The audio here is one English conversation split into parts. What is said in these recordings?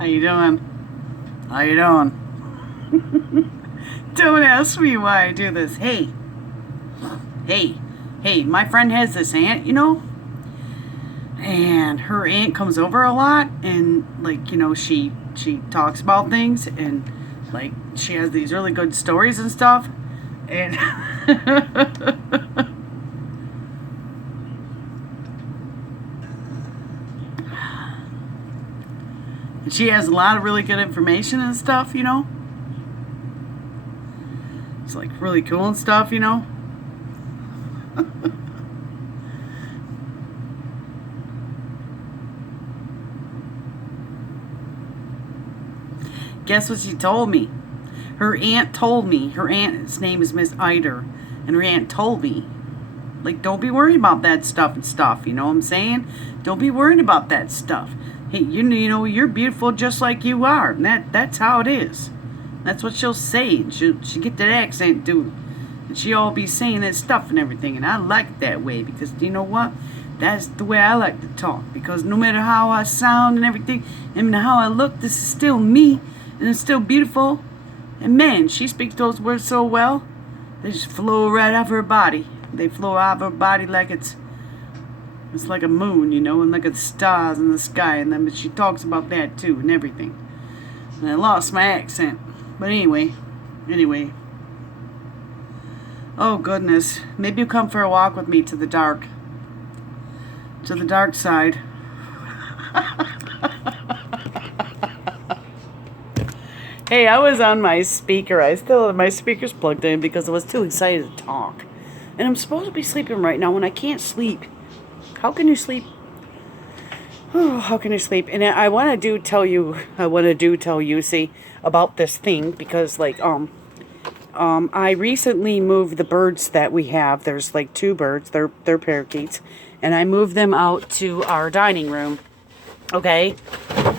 How you doing? How you doing? Don't ask me why I do this. Hey, my friend has this aunt, and her aunt comes over a lot, and like, she talks about things, and like she has these really good stories and stuff, and and she has a lot of really good information and stuff. It's like really cool and stuff. Guess what she told me? Her aunt told me. Her aunt's name is Miss Eider. And her aunt told me, like, don't be worried about that stuff and stuff. You know what I'm saying? Don't be worried about that stuff. Hey, you're beautiful just like you are. And that's how it is. That's what she'll say. And she'll get that accent, dude. And she'll be saying that stuff and everything. And I like it that way because, you know what? That's the way I like to talk. Because no matter how I sound and everything, and how I look, this is still me. And it's still beautiful. And man, she speaks those words so well. They just flow right off her body. They flow off her body like it's like a moon, and like the stars in the sky. And then, but she talks about that too and everything. And I lost my accent. But anyway. Oh goodness. Maybe you come for a walk with me to the dark. To the dark side. Hey, I was on my speaker. I still have my speakers plugged in because I was too excited to talk. And I'm supposed to be sleeping right now when I can't sleep. How can you sleep? Oh, how can you sleep? And I want to tell you, see, about this thing because, like, I recently moved the birds that we have. There's like 2 birds. They're parakeets, and I moved them out to our dining room. Okay,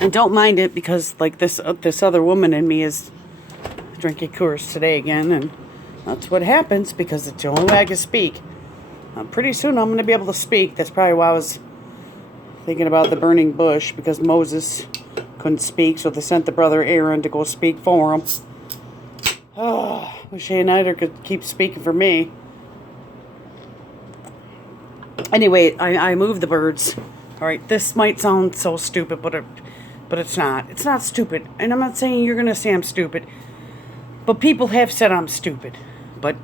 and don't mind it because like this other woman in me is drinking Coors today again, and that's what happens because it's the only way I can speak. Pretty soon I'm going to be able to speak. That's probably why I was thinking about the burning bush because Moses couldn't speak, so they sent the brother Aaron to go speak for him. Oh, wish Eider could keep speaking for me. Anyway, I moved the birds. All right, this might sound so stupid, but it's not. It's not stupid, and I'm not saying you're gonna say I'm stupid. But people have said I'm stupid. But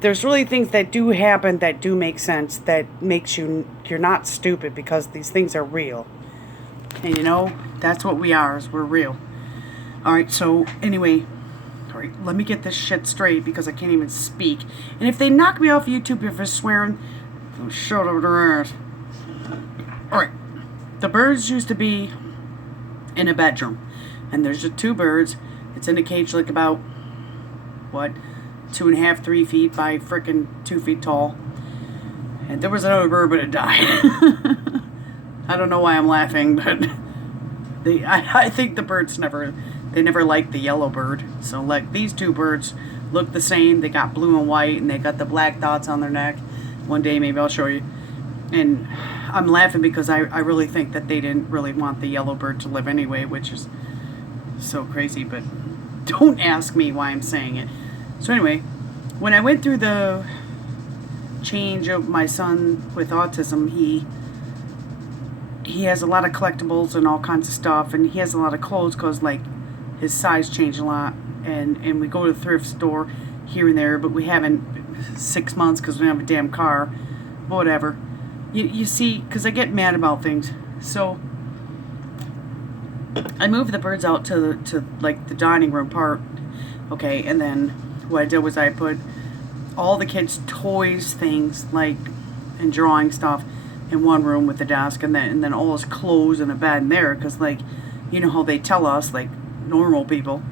there's really things that do happen that do make sense. That makes you're not stupid because these things are real. And that's what we are. Is we're real. All right. So anyway, all right. Let me get this shit straight because I can't even speak. And if they knock me off YouTube for swearing, they'll shut up their ass. Alright, the birds used to be in a bedroom, and there's just 2 birds. It's in a cage like about, 2.5, 3 feet by frickin' 2 feet tall. And there was another bird, but it died. I don't know why I'm laughing, but I think the birds never liked the yellow bird. So like these 2 birds look the same. They got blue and white, and they got the black dots on their neck. One day maybe I'll show you. And I'm laughing because I really think that they didn't really want the yellow bird to live anyway, which is so crazy, but don't ask me why I'm saying it. So anyway, when I went through the change of my son with autism, he has a lot of collectibles and all kinds of stuff, and he has a lot of clothes because like his size changed a lot, and we go to the thrift store here and there, but we haven't 6 months because we don't have a damn car, whatever. You see, because I get mad about things. So I moved the birds out to like the dining room part. Okay, and then what I did was I put all the kids' toys, things like and drawing stuff in one room with the desk, and then all his clothes and a bed in there. Because like, you know how they tell us, like normal people,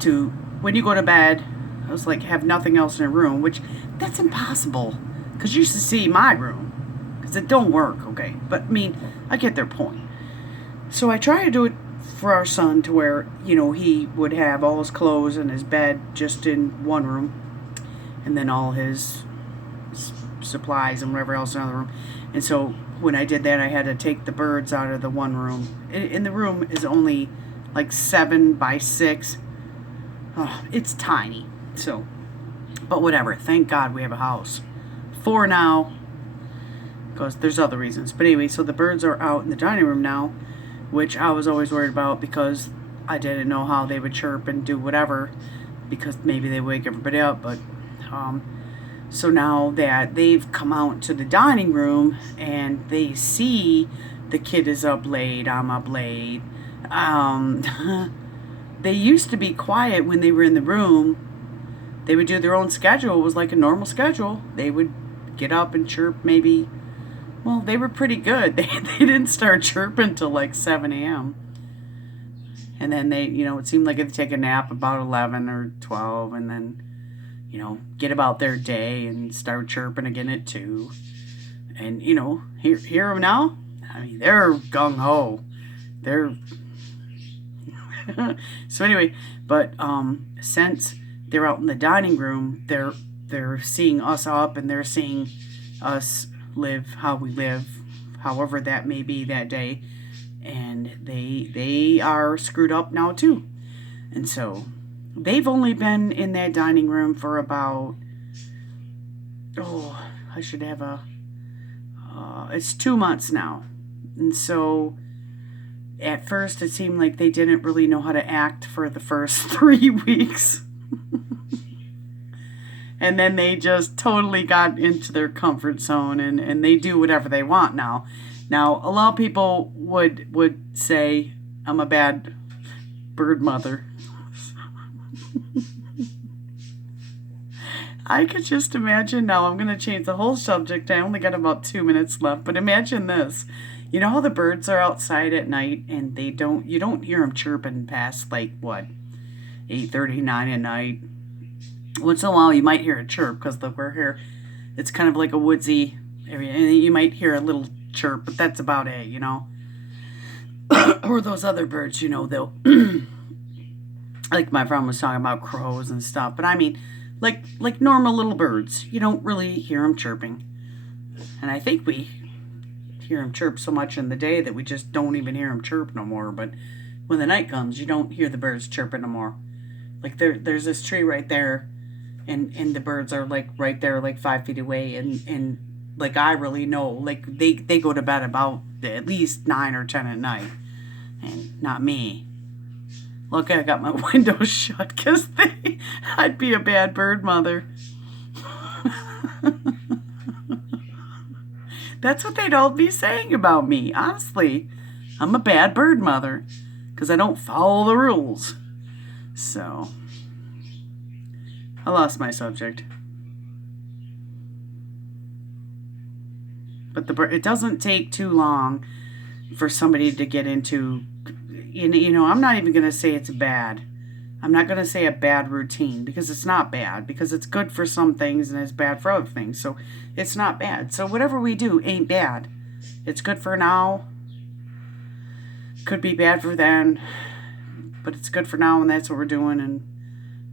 to when you go to bed, I was like have nothing else in a room, which that's impossible. Because you used to see my room. Because it don't work, okay? But, I mean, I get their point. So I try to do it for our son to where, he would have all his clothes and his bed just in one room. And then all his supplies and whatever else in another room. And so when I did that, I had to take the birds out of the one room. And the room is only like 7 by 6. Oh, it's tiny. So, but whatever. Thank God we have a house. 4 now. Because there's other reasons. But anyway, so the birds are out in the dining room now, which I was always worried about because I didn't know how they would chirp and do whatever, because maybe they wake everybody up. But so now that they've come out to the dining room and they see the kid is up late, I'm up late. They used to be quiet when they were in the room. They would do their own schedule. It was like a normal schedule. They would get up and chirp maybe. Well, they were pretty good. They didn't start chirping till like 7 a.m. And then they, it seemed like they'd take a nap about 11 or 12 and then, get about their day and start chirping again at 2. And, hear them now? I mean, they're gung-ho. They're... So anyway, but since they're out in the dining room, they're seeing us up and they're seeing us live how we live, however that may be that day, and they are screwed up now too. And so they've only been in that dining room for about I should have it's 2 months now. And so at first it seemed like they didn't really know how to act for the first 3 weeks. And then they just totally got into their comfort zone and they do whatever they want now. Now, a lot of people would say I'm a bad bird mother. I could just imagine now. I'm going to change the whole subject. I only got about 2 minutes left, but imagine this. You know how the birds are outside at night and you don't hear them chirping past like what, 8:30, 9 at night. Once in a while you might hear a chirp because we're here. It's kind of like a woodsy area, and you might hear a little chirp, but that's about it, Or those other birds, they'll like my friend was talking about crows and stuff, but I mean like normal little birds. You don't really hear them chirping. And I think we hear them chirp so much in the day that we just don't even hear them chirp no more. But when the night comes, you don't hear the birds chirping no more. Like there's this tree right there, and the birds are like right there, like 5 feet away, and like I really know, like they go to bed about at least 9 or 10 at night, and not me. Look, I got my window shut because I'd be a bad bird mother. That's what they'd all be saying about me, honestly. I'm a bad bird mother because I don't follow the rules. So, I lost my subject. But it doesn't take too long for somebody to get into, I'm not even going to say it's bad. I'm not going to say a bad routine because it's not bad, because it's good for some things and it's bad for other things. So it's not bad. So whatever we do ain't bad. It's good for now. Could be bad for then, but it's good for now, and that's what we're doing. And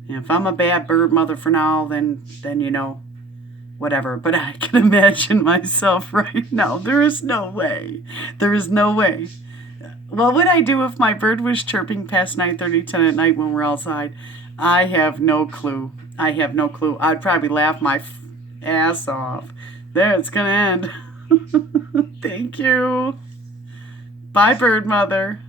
if I'm a bad bird mother for now, then whatever. But I can imagine myself right now. There is no way. There is no way. What would I do if my bird was chirping past 9:30, 10 at night when we're outside? I have no clue. I'd probably laugh my ass off. There, it's going to end. Thank you. Bye, bird mother.